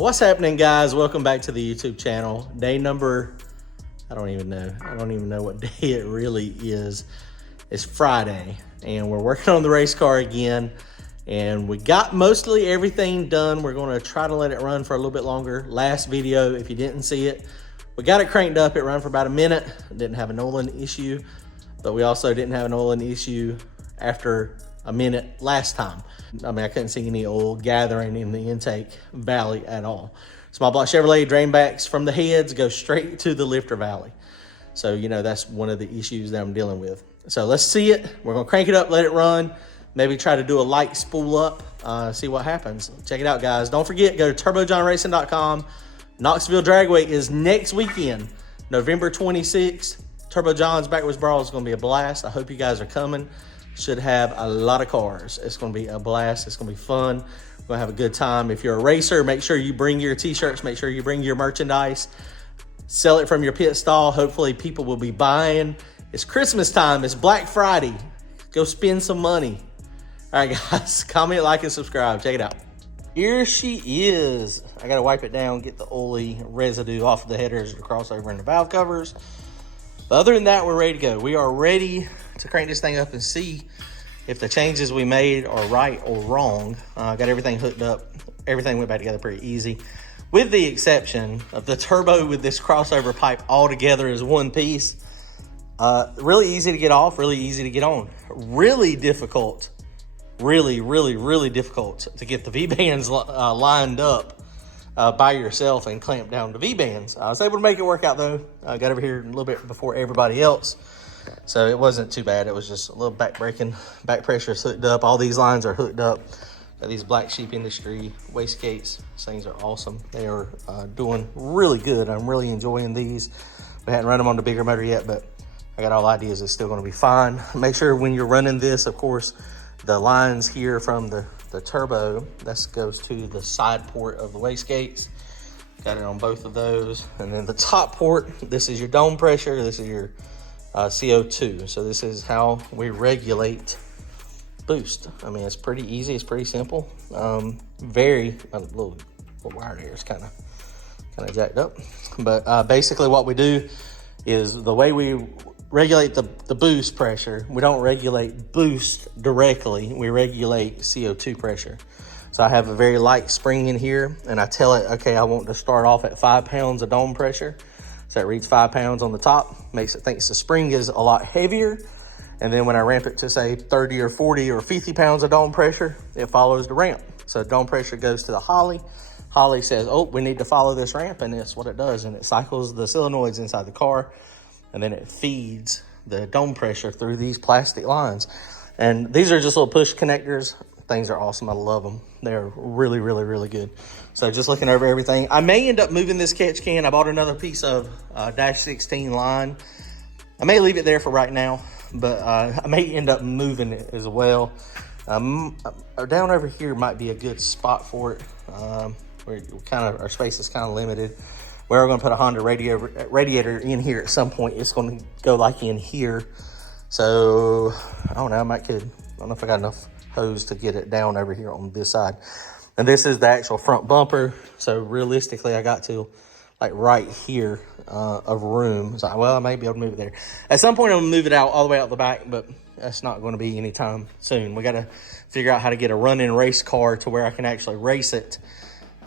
What's happening, guys? Welcome back to the YouTube channel. Day number, I don't even know what day it really is. It's Friday, and we're working on the race car again, and we got mostly everything done. We're going to try to let it run for a little bit longer. Last video, if you didn't see it, we got it cranked up. It ran for about a minute. Didn't have an oiling issue, but we also didn't have an oiling issue after a minute last time. I mean, I couldn't see any oil gathering in the intake valley at all. Small block Chevrolet drain backs from the heads go straight to the lifter valley. So, you know, that's one of the issues that I'm dealing with. So let's see it. We're gonna crank it up, let it run, maybe try to do a light spool up, see what happens. Check it out, guys. Don't forget, go to turbojohnracing.com. Knoxville Dragway is next weekend, November 26th. Turbo John's Backwards Brawl is gonna be a blast. I hope you guys are coming. Should have a lot of cars. It's going to be a blast. It's going to be fun. We're going to have a good time. If you're a racer, make sure you bring your t-shirts. Make sure you bring your merchandise. Sell it from your pit stall. Hopefully people will be buying. It's Christmas time. It's Black Friday. Go spend some money. All right, guys. Comment, like, and subscribe. Check it out. Here she is. I got to wipe it down, get the oily residue off of the headers, the crossover, and the valve covers. But other than that, we're ready to go. We are ready to crank this thing up and see if the changes we made are right or wrong. Got everything hooked up. Everything went back together pretty easy, with the exception of the turbo with this crossover pipe all together as one piece. Really easy to get off, really easy to get on. Really difficult, really difficult to get the V-bands lined up by yourself and clamp down the V-bands. I was able to make it work out though. I got over here a little bit before everybody else, so it wasn't too bad. It was just a little back braking. Back pressure is hooked up. All these lines are hooked up. Got these Black Sheep Industry wastegates. These things are awesome. They are doing really good. I'm really enjoying these. We hadn't run them on the bigger motor yet, but I got all ideas. It's still going to be fine. Make sure when you're running this, of course, the lines here from the turbo, that goes to the side port of the wastegates. Got it on both of those. And then the top port, this is your dome pressure. This is your CO2. So this is how we regulate boost. I mean, it's pretty easy. It's pretty simple. Very a little wire here is kind of jacked up. But basically what we do is the way we regulate the boost pressure, we don't regulate boost directly. We regulate CO2 pressure. So I have a very light spring in here, and I tell it, okay, I want to start off at 5 pounds of dome pressure. So it reads 5 pounds on the top, makes it think the spring is a lot heavier. And then when I ramp it to say 30 or 40 or 50 pounds of dome pressure, it follows the ramp. So dome pressure goes to the Holly. Holly says, oh, we need to follow this ramp, and that's what it does. And it cycles the solenoids inside the car, and then it feeds the dome pressure through these plastic lines. And these are just little push connectors. Things are awesome. I love them. They're really good. So just looking over everything. I may end up moving this catch can. I bought another piece of dash 16 line. I may leave it there for right now, but I may end up moving it as well. Down over here might be a good spot for it. Our space is kind of limited. We're going to put a Honda radiator in here at some point. It's going to go like in here. So I don't know. I don't know if I got enough hose to get it down over here on this side. And this is the actual front bumper. So realistically, I got to like right here of room. So, well, I may be able to move it there. At some point, I'm going to move it out all the way out the back, but that's not going to be anytime soon. We got to figure out how to get a run-in race car to where I can actually race it.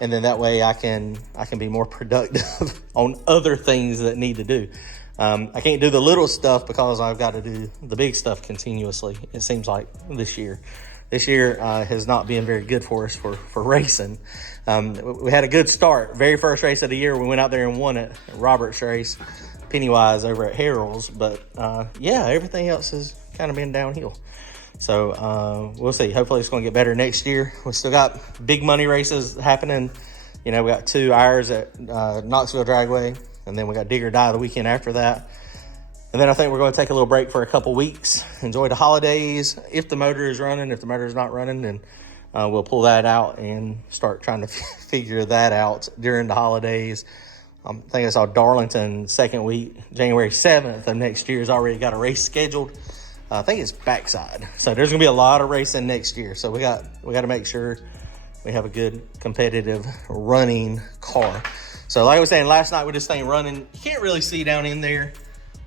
And then that way I can be more productive on other things that need to do. I can't do the little stuff because I've got to do the big stuff continuously, it seems like, this year. This year has not been very good for us for racing. We had a good start. Very first race of the year, we went out there and won it. Robert's race, Pennywise over at Harold's. But yeah, everything else has kind of been downhill. So we'll see. Hopefully it's going to get better next year. We still got big money races happening. You know, we got 2 hours at Knoxville Dragway, and then we got Dig or Die the weekend after that. And then I think we're going to take a little break for a couple weeks, enjoy the holidays. If the motor is running, if the motor is not running, then we'll pull that out and start trying to figure that out during the holidays. I think I saw Darlington second week, January 7th of next year, has already got a race scheduled. I think it's backside. So there's gonna be a lot of racing next year. So we got to make sure we have a good competitive running car. So like I was saying, last night with this thing running, you can't really see down in there,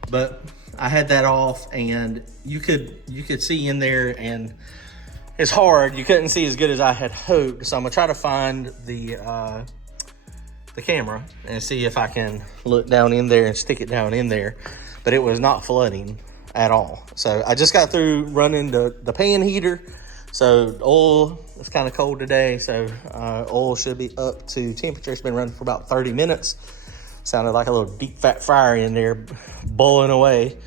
but I had that off and you could see in there, and it's hard. You couldn't see as good as I had hoped. So I'm gonna try to find the camera and see if I can look down in there and stick it down in there, but it was not flooding at all. So I just got through running the pan heater. So oil, it's kind of cold today, so oil should be up to temperature. It's been running for about 30 minutes. Sounded like a little deep fat fire in there boiling away.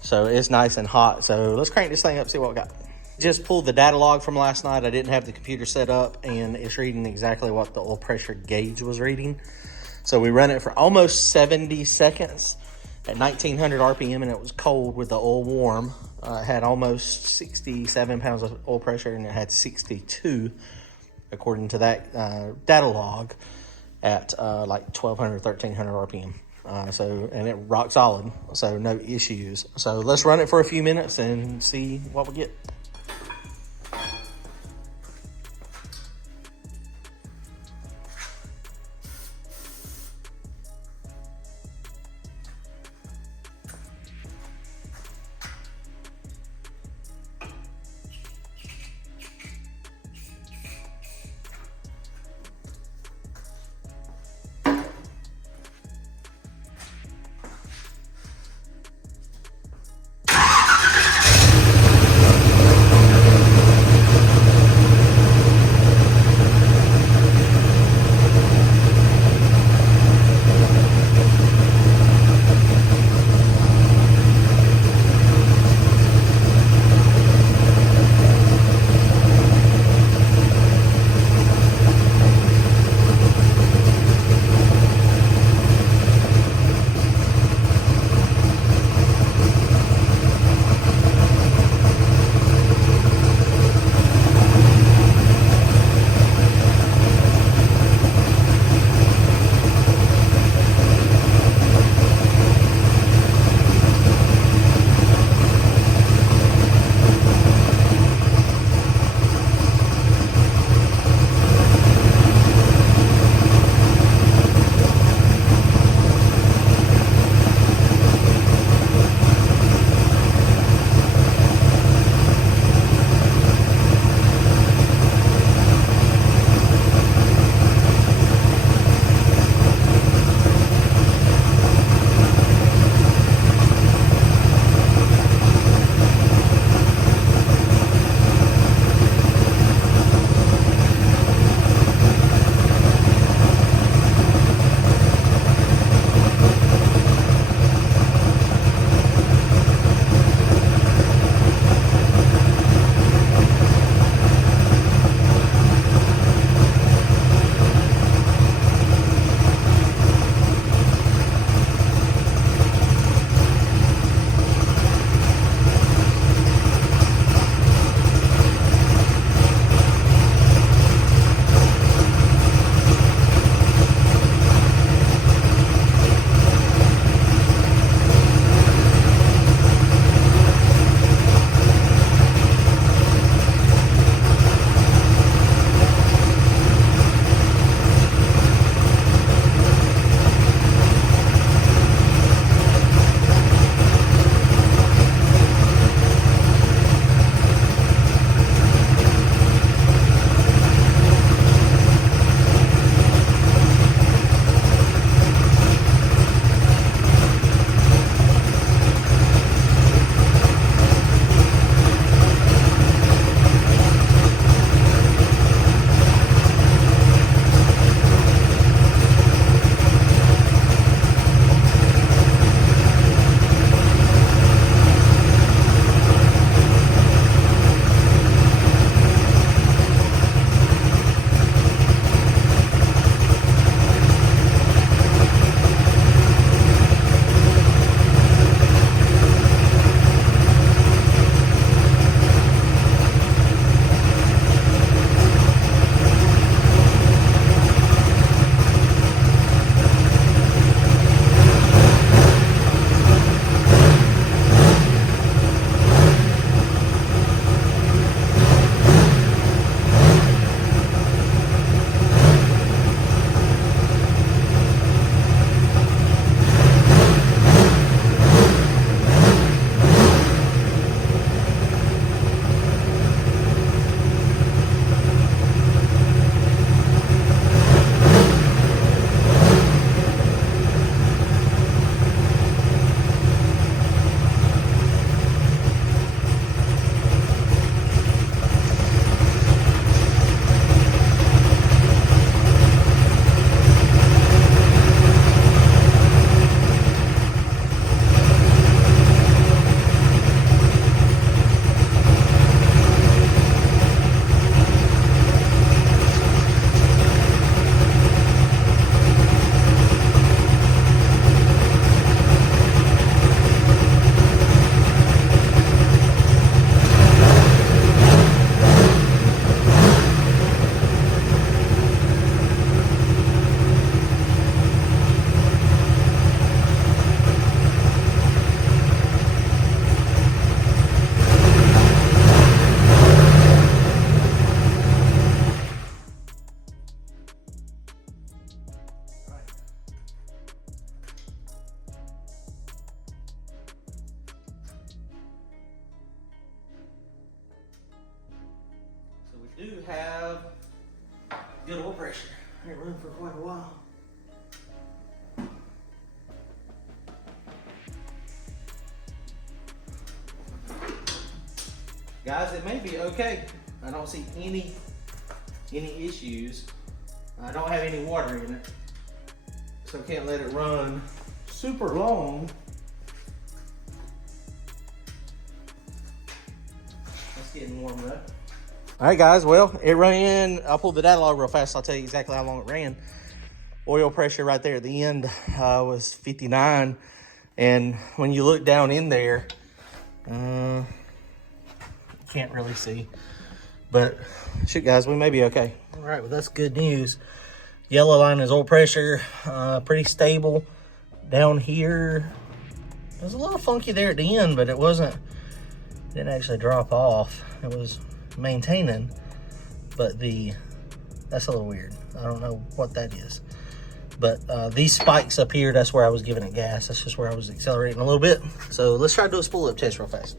So it's nice and hot. So let's crank this thing up, see what we got. Just pulled the data log from last night. I didn't have the computer set up, and it's reading exactly what the oil pressure gauge was reading. So we run it for almost 70 seconds at 1900 RPM, and it was cold with the oil warm. It had almost 67 pounds of oil pressure, and it had 62 according to that data log at like 1200, 1300 RPM. And it rock solid, so no issues. So let's run it for a few minutes and see what we get. We do have good oil pressure. It run for quite a while. Guys, it may be okay. I don't see any issues. I don't have any water in it, so I can't let it run super long. It's getting warmed up. All right, guys, well, it ran. I'll pull the data log real fast. I'll tell you exactly how long it ran. Oil pressure right there at the end was 59. And when you look down in there, can't really see. But shoot, guys, we may be okay. All right, well, that's good news. Yellow line is oil pressure, pretty stable. Down here, it was a little funky there at the end, but it didn't actually drop off. It was maintaining, but that's a little weird. I don't know what that is. But these spikes up here, that's where I was giving it gas. That's just where I was accelerating a little bit. So let's try to do a spool up test real fast.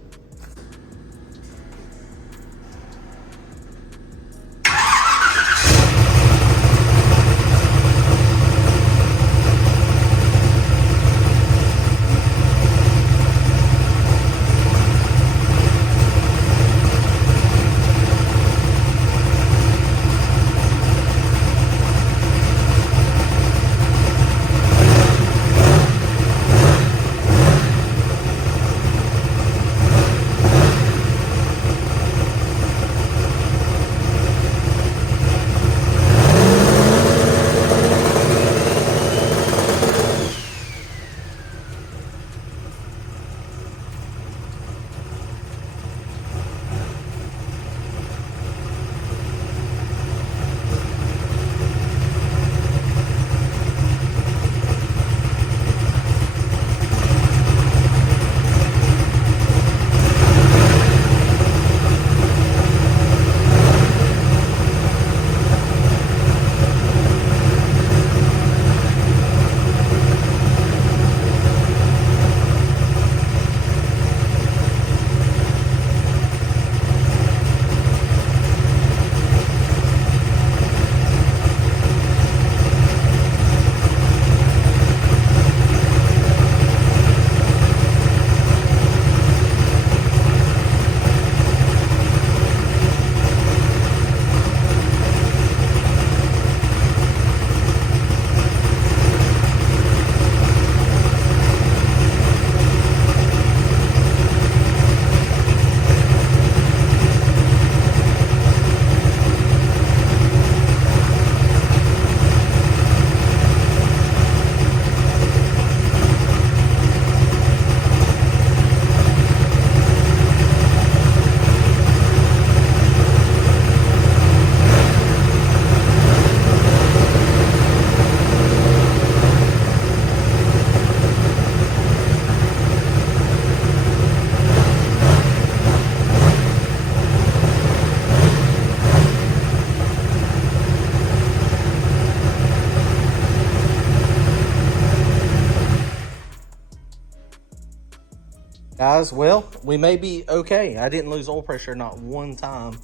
Guys, well, we may be okay. I didn't lose oil pressure not one time.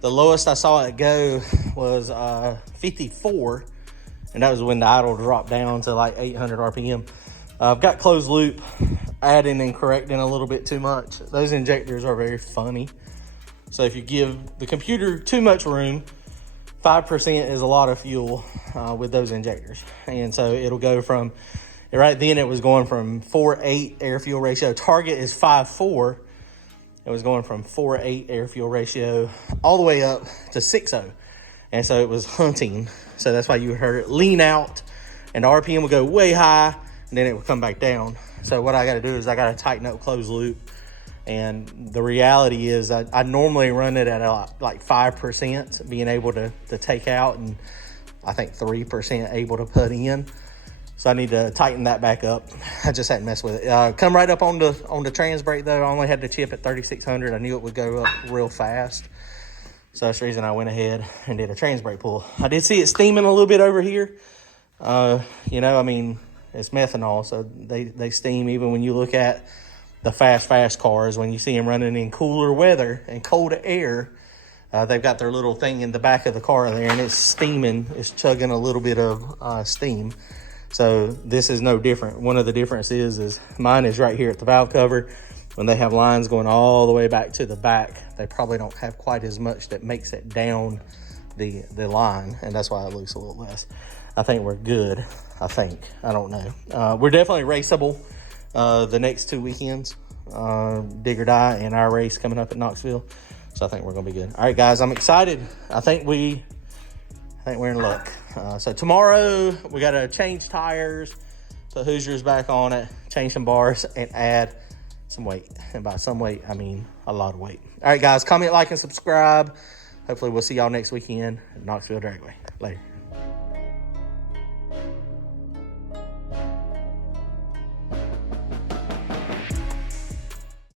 The lowest I saw it go was 54, and that was when the idle dropped down to like 800 RPM. I've got closed loop adding and correcting a little bit too much. Those injectors are very funny. So if you give the computer too much room, 5% is a lot of fuel with those injectors. And so it'll go from, right then it was going from 4:8 air fuel ratio. Target is 5.4. It was going from 4:8 air fuel ratio all the way up to 6.0. And so it was hunting. So that's why you heard it lean out and the RPM would go way high and then it would come back down. So what I got to do is I got to tighten up closed loop. And the reality is I normally run it at like 5% being able to take out, and I think 3% able to put in. So I need to tighten that back up. I just hadn't messed with it. Come right up on the trans brake though. I only had the chip at 3600. I knew it would go up real fast. So that's the reason I went ahead and did a trans brake pull. I did see it steaming a little bit over here. You know, I mean, it's methanol, so they steam even when you look at the fast cars. When you see them running in cooler weather and cold air, They've got their little thing in the back of the car there, and it's steaming. It's chugging a little bit of steam. So this is no different. One of the differences is mine is right here at the valve cover. When they have lines going all the way back to the back, they probably don't have quite as much that makes it down the line, and that's why it looks a little less. I think we're good. I think. I don't know. We're definitely raceable the next 2 weekends, dig or die, and our race coming up at Knoxville. So I think we're gonna be good. All right, guys, I'm excited. I think we're in luck. So tomorrow we gotta change tires, put Hoosier's back on it, change some bars, and add some weight. And by some weight, I mean a lot of weight. All right, guys, comment, like, and subscribe. Hopefully we'll see y'all next weekend at Knoxville Dragway. Later.